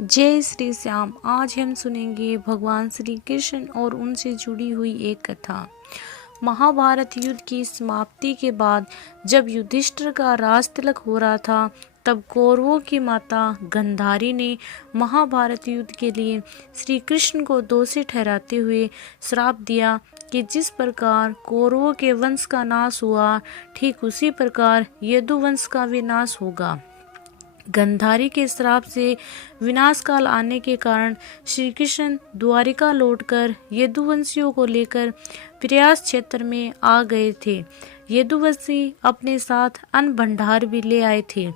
जय श्री श्याम। आज हम सुनेंगे भगवान श्री कृष्ण और उनसे जुड़ी हुई एक कथा। महाभारत युद्ध की समाप्ति के बाद जब युधिष्ठिर का राज तिलक हो रहा था, तब कौरवों की माता गंधारी ने महाभारत युद्ध के लिए श्री कृष्ण को दोषी ठहराते हुए श्राप दिया कि जिस प्रकार कौरवों के वंश का नाश हुआ, ठीक उसी प्रकार यदुवंश का भी नाश होगा। गंधारी के श्राप से विनाश काल आने के कारण श्री कृष्ण द्वारिका लौटकर यदुवंशियों को लेकर प्रयास क्षेत्र में आ गए थे। यदुवंशी अपने साथ अन्न भंडार भी ले आए थे।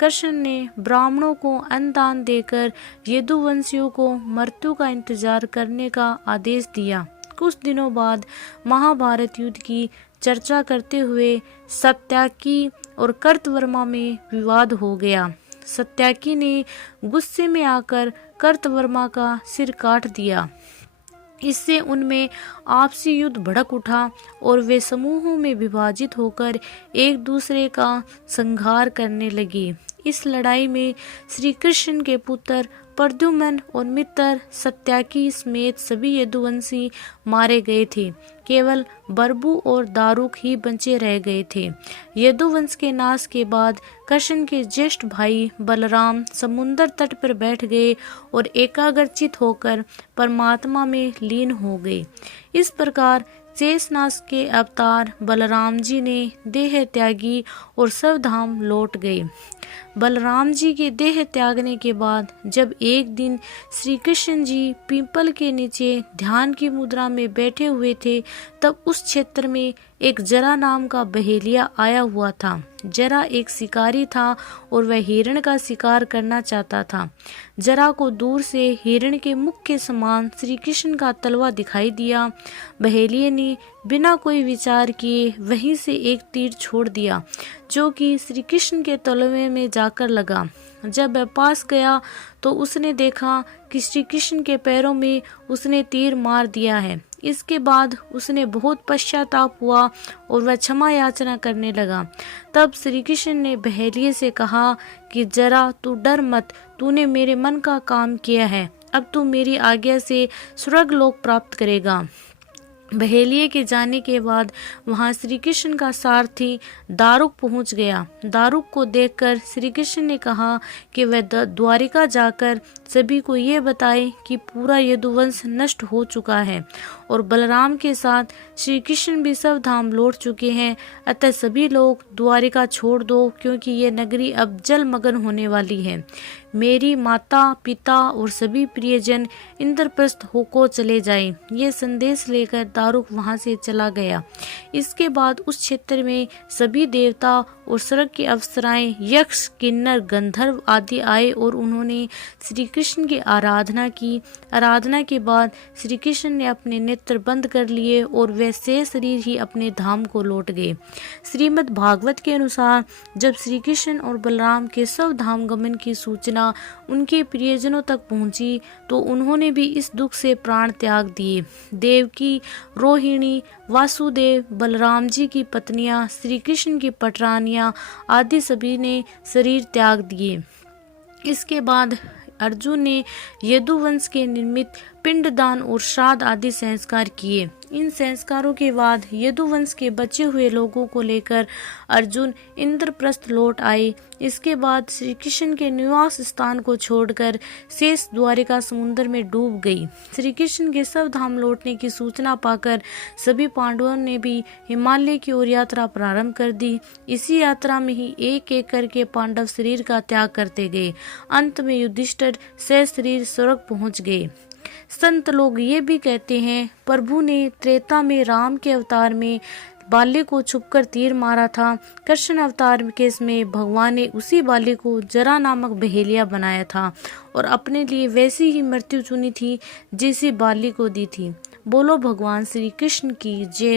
कृष्ण ने ब्राह्मणों को अन्न दान देकर यदुवंशियों को मृत्यु का इंतजार करने का आदेश दिया। कुछ दिनों बाद महाभारत युद्ध की चर्चा करते हुए सत्याकी और कर्तवर्मा में विवाद हो गया। सत्याकी ने गुस्से में आकर कर्तवर्मा का सिर काट दिया। इससे उनमें आपसी युद्ध भड़क उठा और वे समूहों में विभाजित होकर एक दूसरे का संहार करने लगे। इस लड़ाई में श्री कृष्ण के पुत्र प्रद्युम्न और मित्र सत्याकी समेत सभी यदुवंशी मारे गए थे। केवल बरबू और दारुक ही बचे रह गए थे। यदुवंश के नाश के बाद कृष्ण के ज्येष्ठ भाई बलराम समुद्र तट पर बैठ गए और एकाग्रचित होकर परमात्मा में लीन हो गए। इस प्रकार शेषनाग के अवतार बलराम जी ने देह त्यागी और सब धाम लौट गए। बलराम जी के देह त्यागने के बाद जब एक दिन श्री कृष्ण जी पीपल के नीचे ध्यान की मुद्रा में बैठे हुए थे, तब उस क्षेत्र में एक जरा नाम का बहेलिया आया हुआ था। जरा एक शिकारी था और वह हिरण का शिकार करना चाहता था। जरा को दूर से हिरण के मुख के समान श्री कृष्ण का तलवा दिखाई दिया। बहेलिये ने बिना कोई विचार किए वहीं से एक तीर छोड़ दिया, जो कि श्री कृष्ण के तलवे में जाकर लगा। जब वह पास गया तो उसने देखा कि श्री कृष्ण के पैरों में उसने तीर मार दिया है। इसके बाद उसने बहुत पश्चाताप हुआ और वह क्षमा याचना करने लगा। तब श्री कृष्ण ने बहेलिये से कहा कि जरा तू डर मत, तूने मेरे मन का काम किया है। अब तू मेरी आज्ञा से स्वर्ग लोक प्राप्त करेगा। बहेलिये के जाने के बाद वहां श्री कृष्ण का सारथी दारुक पहुंच गया। दारुक को देखकर श्री कृष्ण ने कहा कि वह द्वारिका जाकर सभी को ये बताए कि पूरा यदुवंश नष्ट हो चुका है और बलराम के साथ श्री कृष्ण भी सब धाम लौट चुके हैं। अतः सभी लोग द्वारिका छोड़ दो, क्योंकि ये नगरी अब जलमग्न होने वाली है। मेरी माता पिता और सभी प्रियजन इंद्रप्रस्थ होकर चले जाएं। ये संदेश लेकर दारुक वहां से चला गया। इसके बाद उस क्षेत्र में सभी देवता और स्वर्ग के अप्सराएं, यक्ष, किन्नर, गंधर्व आदि आए और उन्होंने श्री कृष्ण की आराधना की। आराधना के बाद श्री कृष्ण ने अपने नेत्र बंद कर लिए और वे से शरीर ही अपने धाम को लौट गए। श्रीमद् भागवत के अनुसार जब श्री कृष्ण और बलराम के सब धाम गमन की सूचना उनके प्रियजनों तक पहुंची, तो उन्होंने भी इस दुख से प्राण त्याग दिए। देवकी, रोहिणी, वासुदेव, बलराम जी की पत्नियां, श्री कृष्ण की पटरानियां आदि सभी ने शरीर त्याग दिए। इसके बाद अर्जुन ने यदुवंश के निमित्त पिंडदान और श्राद्ध आदि संस्कार किए। इन संस्कारों के बाद यदुवंश के बचे हुए लोगों को लेकर अर्जुन इंद्रप्रस्थ लौट आए। इसके बाद श्री कृष्ण के निवास स्थान को छोड़कर शेष द्वारिका समुद्र में डूब गई। श्री कृष्ण के सब धाम लौटने की सूचना पाकर सभी पांडवों ने भी हिमालय की ओर यात्रा प्रारंभ कर दी। इसी यात्रा में ही एक एक करके पांडव शरीर का त्याग करते गए। अंत में युधिष्ठिर से शरीर स्वर्ग पहुंच गए। संत लोग ये भी कहते हैं, प्रभु ने त्रेता में राम के अवतार में बाली को छुपकर तीर मारा था। कृष्ण अवतार के समय भगवान ने उसी बाली को जरा नामक बहेलिया बनाया था और अपने लिए वैसी ही मृत्यु चुनी थी जैसी बाली को दी थी। बोलो भगवान श्री कृष्ण की जय।